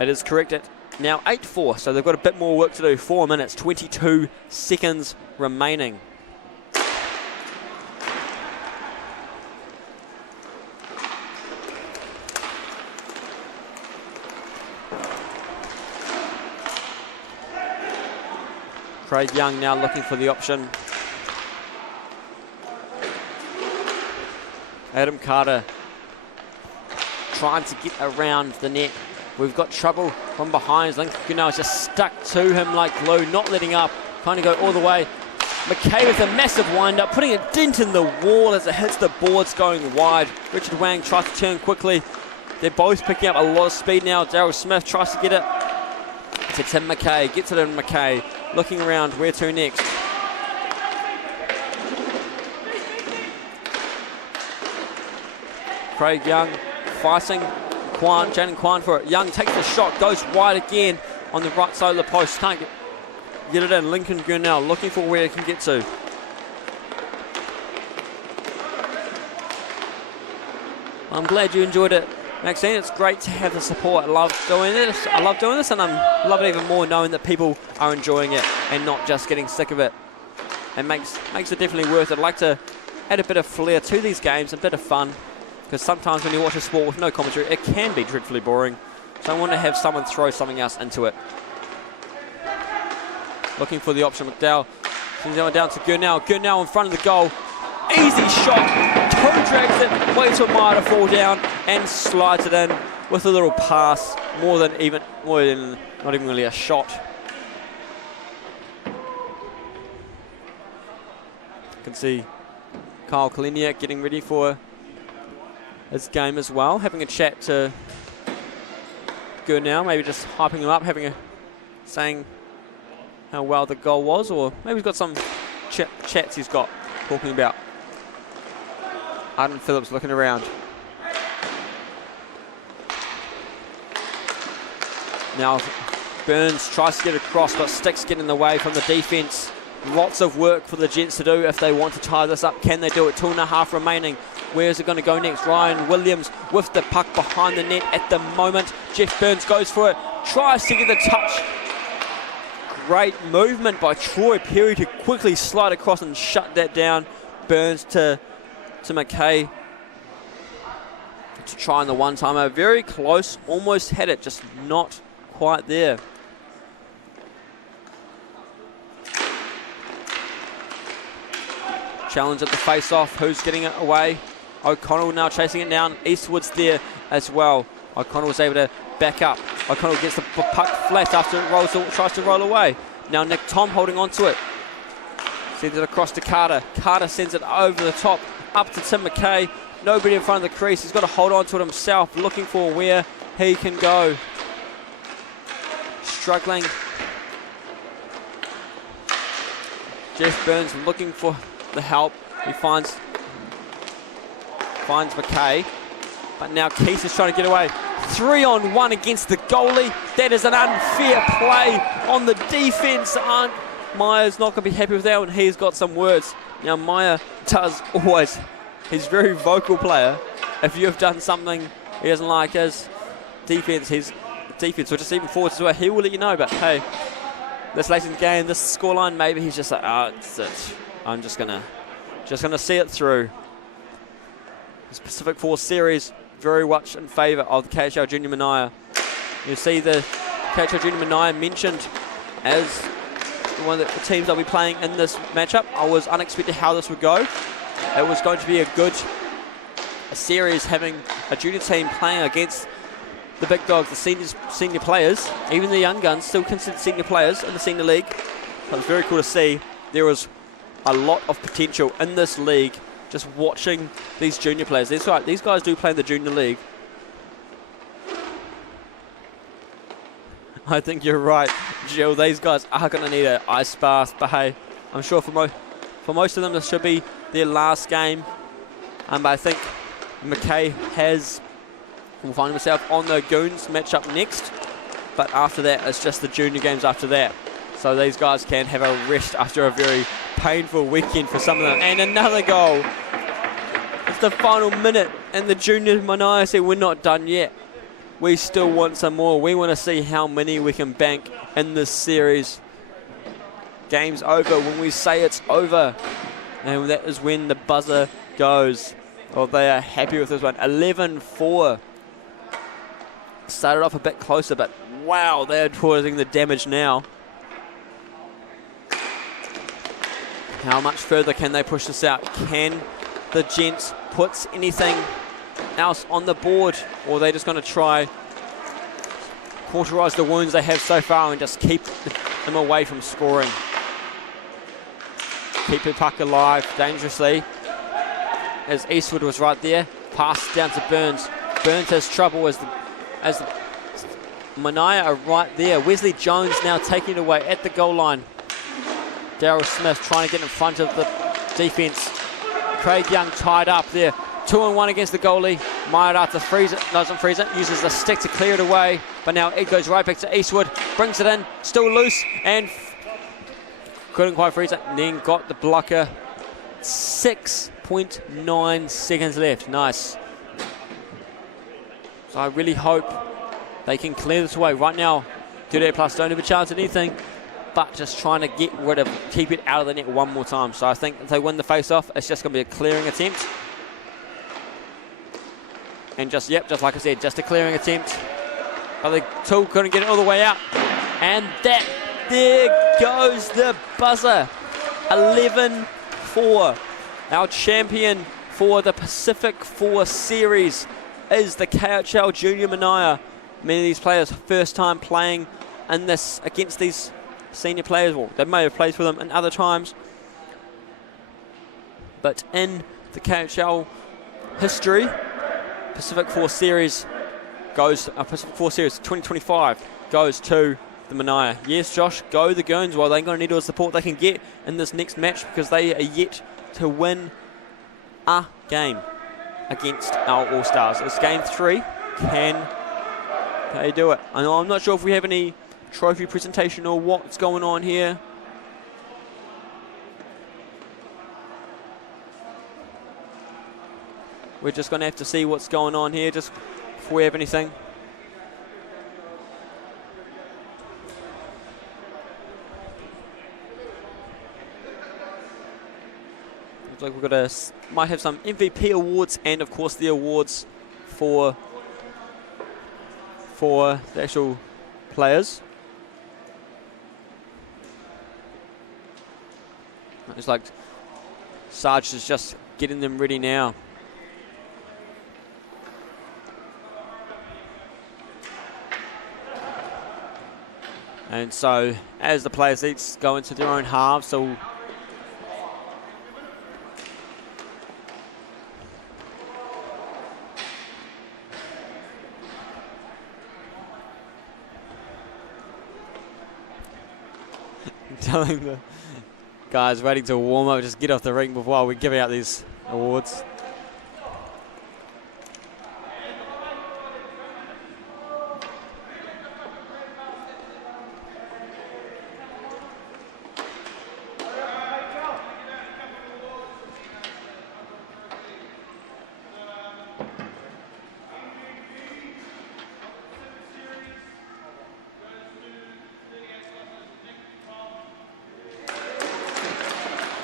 it is corrected. Now 8-4, so they've got a bit more work to do. 4 minutes, 22 seconds remaining. Craig Young now looking for the option. Adam Carter trying to get around the net. We've got trouble from behind. Lincoln now is just stuck to him like glue, not letting up, trying to go all the way. McKay with a massive wind-up, putting a dent in the wall as it hits the boards going wide. Richard Wang tries to turn quickly. They're both picking up a lot of speed now. Daryl Smith tries to get it to Tim McKay, gets it in McKay, looking around, where to next? Craig Young fighting Jaden Kwan for it. Young takes the shot, goes wide again on the right side of the post. Can't get it in. Lincoln Gurnell looking for where he can get to. I'm glad you enjoyed it, Maxine. It's great to have the support. I love doing this. And I love it even more knowing that people are enjoying it and not just getting sick of it. It makes it definitely worth it. I'd like to add a bit of flair to these games, a bit of fun. Because sometimes when you watch a sport with no commentary, it can be dreadfully boring. So I want to have someone throw something else into it. Looking for the option. McDowell sends it down to Gurnell. Gurnell in front of the goal. Easy shot. Toe drags it. Waits for Maya to fall down and slides it in with a little pass. More than not even really a shot. You can see Kyle Kaliniak getting ready for his game as well, having a chat to Gurnell, maybe just hyping him up, saying how well the goal was, or maybe he's got some chats he's got talking about. Arden Phillips looking around. Now Burns tries to get across, but sticks get in the way from the defence. Lots of work for the Gents to do if they want to tie this up. Can they do it? 2.5 remaining. Where is it going to go next? Ryan Williams with the puck behind the net at the moment. Jeff Burns goes for it, tries to get the touch. Great movement by Troy Perry to quickly slide across and shut that down. Burns to McKay to try on the one-timer. Very close, almost had it, just not quite there. Challenge at the face-off. Who's getting it away? O'Connell now chasing it down. Eastwood's there as well. O'Connell was able to back up. O'Connell gets the puck flat after it tries to roll away. Now Nick Tom holding on to it. Sends it across to Carter. Carter sends it over the top, up to Tim McKay. Nobody in front of the crease. He's got to hold on to it himself, looking for where he can go. Struggling. Jeff Burns looking for the help. He finds McKay, but now Keith is trying to get away. 3-on-1 against the goalie. That is an unfair play on the defense. Maya's not going to be happy with that one. He's got some words. Now Maya does always, he's a very vocal player. If you've done something he doesn't like his defense, or just even forwards as well, he will let you know. But hey, this late in the game, this scoreline, maybe he's just like, it's it. I'm just gonna see it through. The Pacific Force series very much in favour of the KIHL Junior Manaia. You see the KIHL Junior Manaia mentioned as one of the teams I'll be playing in this matchup. I was unexpected how this would go. It was going to be a series having a junior team playing against the big dogs, the senior players, even the young guns, still considered senior players in the senior league. So it's very cool to see. There was a lot of potential in this league. Just watching these junior players. That's right, these guys do play in the junior league. I think you're right, Jill. These guys are going to need an ice bath. But hey, I'm sure for most of them, this should be their last game. But I think McKay will find himself on the Goons matchup next. But after that, it's just the junior games after that. So these guys can have a rest after a very painful weekend for some of them. And another goal. It's the final minute, and the junior Manaia said, we're not done yet. We still want some more. We want to see how many we can bank in this series. Game's over when we say it's over. And that is when the buzzer goes. Well, they are happy with this one. 11-4. Started off a bit closer, but wow, they're causing the damage now. How much further can they push this out? Can the gents put anything else on the board, or are they just going to try cauterize the wounds they have so far and just keep them away from scoring? Keep the puck alive dangerously, as Eastwood was right there. Pass down to Burns. Burns has trouble as the Manaia are right there. Wesley Jones now taking it away at the goal line. Daryl Smith trying to get in front of the defense. Craig Young tied up there. 2-on-1 against the goalie. Mairata doesn't freeze it, uses the stick to clear it away. But now it goes right back to Eastwood. Brings it in, still loose, and couldn't quite freeze it. And then got the blocker. 6.9 seconds left. Nice. So I really hope they can clear this away. Right now, 2 Plus don't have a chance at anything, but just trying to keep it out of the net one more time. So I think if they win the face-off, it's just going to be a clearing attempt. And just like I said, just a clearing attempt. But the two couldn't get it all the way out. And there goes the buzzer. 11-4. Our champion for the Pacific 4 series is the KHL Junior Manaia. Many of these players first time playing in this against these senior players. Well, they may have played for them in other times, but in the KHL history, Pacific 4 series 2025 goes to the Manaia. Yes, Josh, go the Goons. Well, they're going to need all the support they can get in this next match, because they are yet to win a game against our All-Stars. It's game 3. Can they do it? I know, I'm not sure if we have any trophy presentation or what's going on here. We're just going to have to see what's going on here just before we have anything. Looks like we've got might have some MVP awards and of course the awards for the actual players. It's like Sarge is just getting them ready now. And so as the players each go into their own halves, so telling the guys ready to warm up, just get off the ring before we're giving out these awards.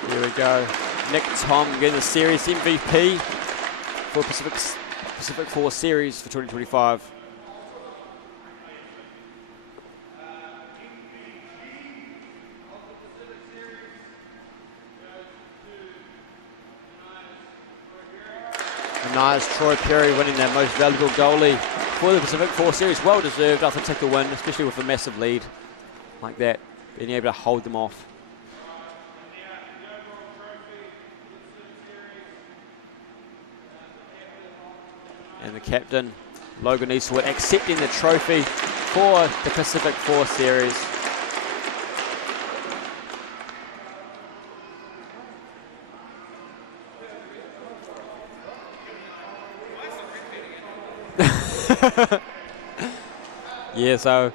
Here we go. Nick Tom getting the series MVP for Pacific 4 series for 2025. And nice Troy Perry winning that most valuable goalie for the Pacific 4 Series. Well deserved. I think take the win, especially with a massive lead like that, being able to hold them off. And the captain, Logan Eastwood, accepting the trophy for the Pacific 4 Series. Yeah, so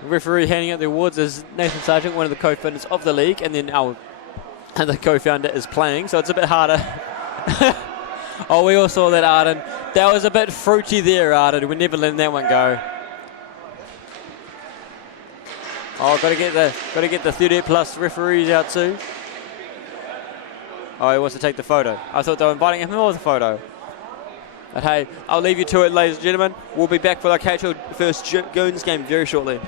the referee handing out the awards is Nathan Sargent, one of the co-founders of the league, and then our other co-founder is playing, so it's a bit harder. Oh, we all saw that, Arden. That was a bit fruity there, Arden. We're never letting that one go. Oh, got to get the 38 plus referees out too. Oh, he wants to take the photo. I thought they were inviting him for the photo. But hey, I'll leave you to it, ladies and gentlemen. We'll be back for our KHL first Goons game very shortly.